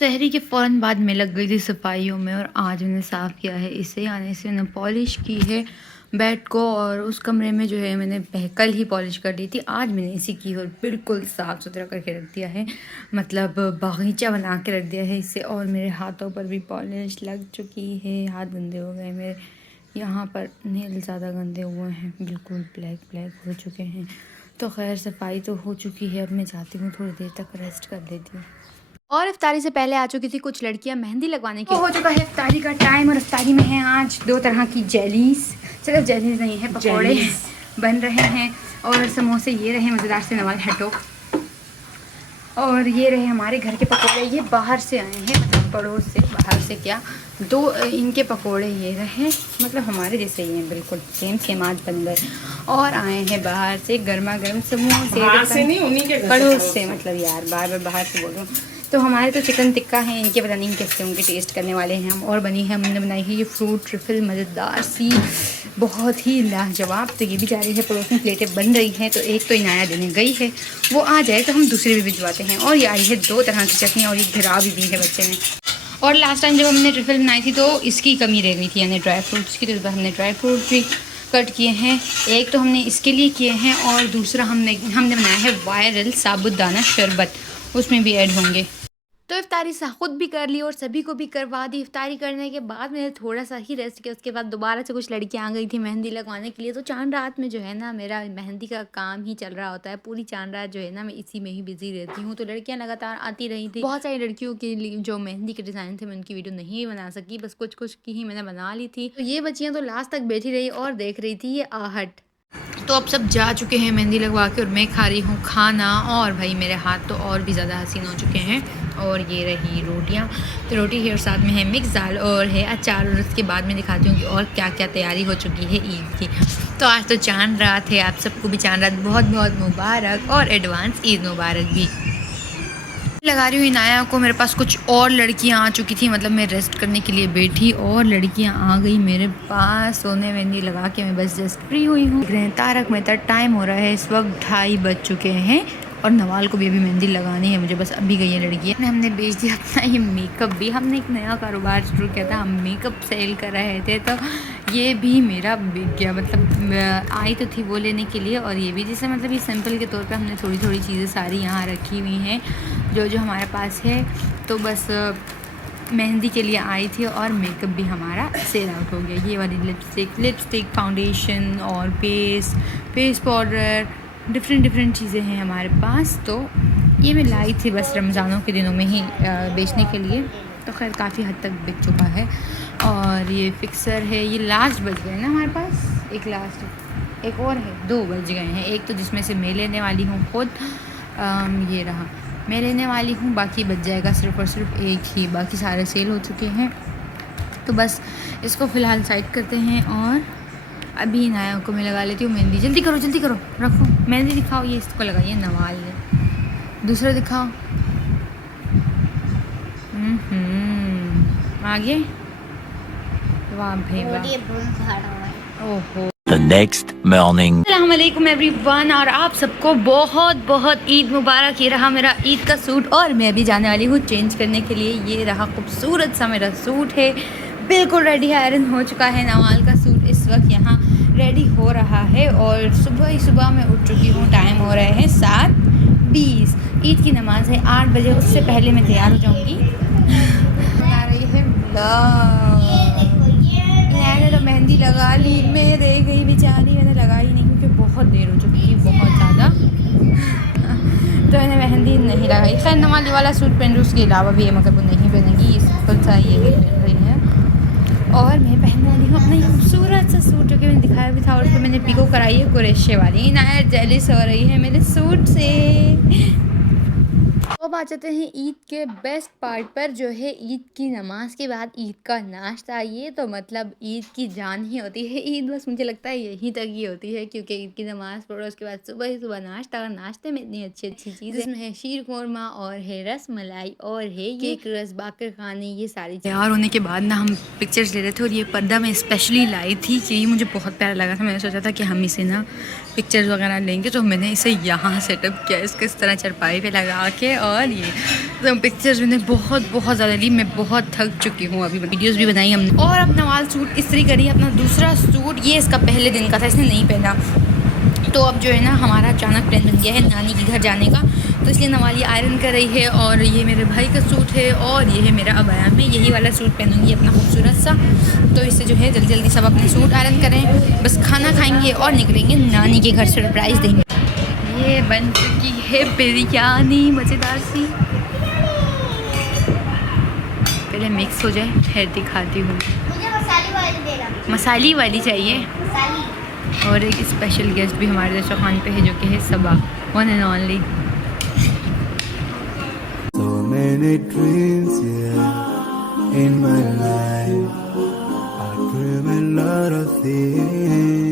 शहरी के फ़ौरन बाद मैं लग गई थी सफाइयों में और आज मैंने साफ़ किया है इसे। आने से मैंने पॉलिश की है बेड को और उस कमरे में जो है मैंने कल ही पॉलिश कर दी थी। आज मैंने इसी की और बिल्कुल साफ़ सुथरा करके रख दिया है, मतलब बागीचा बना के रख दिया है इसे। और मेरे हाथों पर भी पॉलिश लग चुकी है, हाथ गंदे हो गए मेरे, यहाँ पर नेल ज़्यादा गंदे हुए हैं, बिल्कुल ब्लैक ब्लैक हो चुके हैं। तो खैर सफाई तो हो चुकी है, अब मैं चाहती हूँ थोड़ी देर तक रेस्ट कर लेती हूँ। और इफ्तारी से पहले आ चुकी थी कुछ लड़कियां मेहंदी लगवाने के लिए। हो चुका है इफ्तारी का टाइम और इफ्तारी में है आज 2 तरह की जेलीज, सिर्फ जेलीज नहीं है, पकौड़े बन रहे हैं और समोसे ये रहे मज़ेदार से। नवाल हटो। और ये रहे हमारे घर के पकौड़े, ये बाहर से आए हैं, मतलब पड़ोस से, बाहर से क्या, 2 इनके पकौड़े ये रहे, मतलब हमारे जैसे ही हैं, बिल्कुल सेम सेम आज बन गए। और आए हैं बाहर से गर्मा गर्म समोसे, पड़ोस से, मतलब यार बार बार बाहर से बोल रहा हूँ। तो हमारे तो चिकन टिक्का है, इनके पता नहीं कैसे होंगे, टेस्ट करने वाले हैं हम। और बनी है, हमने बनाई है ये फ्रूट ट्रिफल, मज़ेदार सी, बहुत ही लाजवाब। तो ये भी जा रही है पड़ोस में, प्लेटें बन रही हैं। तो एक तो इनाया देने गई है, वो आ जाए तो हम दूसरे भी भिजवाते हैं। और ये आई है 2 तरह की चटनी और ये घिरा भी दी है बच्चे ने। और लास्ट टाइम जब हमने ट्रिफल बनाई थी तो इसकी कमी रह गई थी, यानी ड्राई फ्रूट्स की, तो इस बार हमने ड्राई फ्रूट भी कट किए हैं। एक तो हमने इसके लिए किए हैं और दूसरा हमने बनाया है वायरल साबुदाना शरबत, उसमें भी ऐड होंगे। तो इफ्तारी खुद भी कर ली और सभी को भी करवा दी। इफ्तारी करने के बाद मैंने थोड़ा सा ही रेस्ट किया, उसके बाद दोबारा से कुछ लड़कियां आ गई थी मेहंदी लगवाने के लिए। तो चांद रात में जो है ना मेरा मेहंदी का काम ही चल रहा होता है, पूरी चांद रात जो है ना मैं इसी में ही बिजी रहती हूँ। तो लड़कियां लगातार आती रही थी, बहुत सारी लड़कियों के लिए जो मेहंदी के डिज़ाइन थे मैं उनकी वीडियो नहीं बना सकी, बस कुछ कुछ की ही मैंने बना ली थी। तो ये बच्चियाँ तो लास्ट तक बैठी रही और देख रही थी ये आहट। तो अब सब जा चुके हैं मेहंदी लगवा के और मैं खा रही हूँ खाना। और भाई मेरे हाथ तो और भी ज़्यादा हसीन हो चुके हैं। और ये रही रोटियाँ, तो रोटी है और साथ में है मिक्स दाल और है अचार। और उसके बाद मैं दिखाती हूँ कि और क्या क्या तैयारी हो चुकी है ईद की। तो आज तो चांद रात है, आप सबको भी चांद रात बहुत बहुत मुबारक और एडवांस ईद मुबारक भी। लगा रही हूँ इनाया को, मेरे पास कुछ और लड़कियाँ आ चुकी थी, मतलब मैं रेस्ट करने के लिए बैठी और लड़कियाँ आ गई मेरे पास। सोने मेहंदी लगा के मैं बस जस्ट फ्री हुई हूँ। तारक मेहता, टाइम हो रहा है इस वक्त 2:30 बज चुके हैं और नवाल को भी अभी मेहंदी लगानी है मुझे, बस अभी गई है लड़की। हमने बेच दिया अपना ये मेकअप भी, हमने एक नया कारोबार शुरू किया था, हम मेकअप सेल कर रहे थे। तो ये भी मेरा बिक गया, मतलब आई तो थी वो लेने के लिए और ये भी, जिससे मतलब ये सैंपल के तौर पे हमने थोड़ी थोड़ी चीज़ें सारी यहाँ रखी हुई हैं जो जो हमारे पास है। तो बस मेहंदी के लिए आई थी और मेकअप भी हमारा सेल आउट हो गया। ये वाली लिपस्टिक, फाउंडेशन और फेस पाउडर, डिफरेंट चीज़ें हैं हमारे पास। तो ये मैं लाई थी बस रमज़ानों के दिनों में ही बेचने के लिए। तो खैर काफ़ी हद तक बिक चुका है। और ये फिक्सर है, ये लास्ट बच गए ना हमारे पास, एक लास्ट, एक और है, 2 बच गए हैं। एक तो जिसमें से मैं लेने वाली हूँ खुद, ये रहा मैं लेने वाली हूँ, बाकी बच जाएगा सिर्फ और सिर्फ एक ही, बाकी सारे सेल हो चुके हैं। तो बस इसको फ़िलहाल साइड करते हैं और अभी इनाया को मैं लगा लेती हूँ मेहंदी। जल्दी करो रखो मेहंदी, दिखाओ, ये इसको लगाइए नवाल ने, दूसरा दिखाओ। आगे, वाह भाई वाह, ओहो। The next morning. अस्सलाम वालेकुम एवरीवन, और आप सबको बहुत बहुत ईद मुबारक। ये रहा मेरा ईद का सूट और मैं अभी जाने वाली हूँ चेंज करने के लिए। ये रहा खूबसूरत सा मेरा सूट है, बिल्कुल रेडी है, आयरन हो चुका है। नवाल का सूट इस वक्त यहाँ रेडी हो रहा है और सुबह ही सुबह मैं उठ चुकी हूँ। टाइम हो रहे हैं 7:20, ईद की नमाज़ है 8 बजे, उससे पहले मैं तैयार हो जाऊँगी। आ रही है मैंने तो मेहंदी लगा ली, मैं रह गई बेचारी, मैंने लगाई नहीं क्योंकि बहुत देर हो चुकी थी, बहुत ज़्यादा। तो मैंने मेहंदी नहीं लगाई। खैर नवाली वाला सूट पहन रही, उसके अलावा भी है मगर वो नहीं पहनेगी, ये सिंपल सा ये भी पहन रही है। और मैं पहन वाली हूँ अपना खूबसूरत सा सूट जो कि मैंने दिखाया भी था, और उसको मैंने पिको कराई है कुरैशे वाली। इनाया जेलिस हो रही है मेरे सूट से। अब आ जाते हैं ईद के बेस्ट पार्ट पर, जो है ईद की नमाज के बाद ईद का नाश्ता। ये तो मतलब ईद की जान ही होती है। ईद बस मुझे लगता है यहीं तक ही होती है, क्योंकि ईद की नमाज पढ़ो उसके बाद सुबह ही सुबह नाश्ता, और नाश्ते में इतनी अच्छी अच्छी चीज़ें, इसमें है शीर खुरमा और है रस मलाई और है केक, रस, बाकर खाने, ये सारी तैयार होने के बाद ना हम पिक्चर्स ले रहे थे। और ये पर्दा मैं स्पेशली लाई थी कि ये मुझे बहुत प्यारा लगा था। मैंने सोचा था कि हम इसे ना पिक्चर्स वगैरह लेंगे, तो मैंने इसे यहाँ सेटअप किया, इसको इस तरह चरपाई पे लगा के। और यार ये तो पिक्चर्स मैंने बहुत ज़्यादा ली। मैं बहुत थक चुकी हूँ अभी। वीडियोस भी बनाई हमने और अब नवाल सूट इस्त्री करी। अपना दूसरा सूट ये इसका पहले दिन का था, इसने नहीं पहना। तो अब जो है ना हमारा अचानक प्लान बन गया है नानी के घर जाने का, तो इसलिए नवाल ये आयरन कर रही है। और ये मेरे भाई का सूट है और ये है मेरा अबाया। मैं यही वाला सूट पहनूंगी अपना खूबसूरत सा। तो इससे जो है जल्दी जल्दी सब अपने सूट आयरन करें, बस खाना खाएंगे और निकलेंगे नानी के घर, सरप्राइज़ देंगे। ये बन चुकी है बिरयानी मज़ेदार सी। पहले मिक्स हो जाए फिर दिखाती हूँ। मुझे मसाले वाली देना। मसाली वाली चाहिए। मसाली। और एक स्पेशल गेस्ट भी हमारे दस्तरखान पे है जो कि है सबा, one and only. So many dreams, yeah, in my life. I dream a lot of things.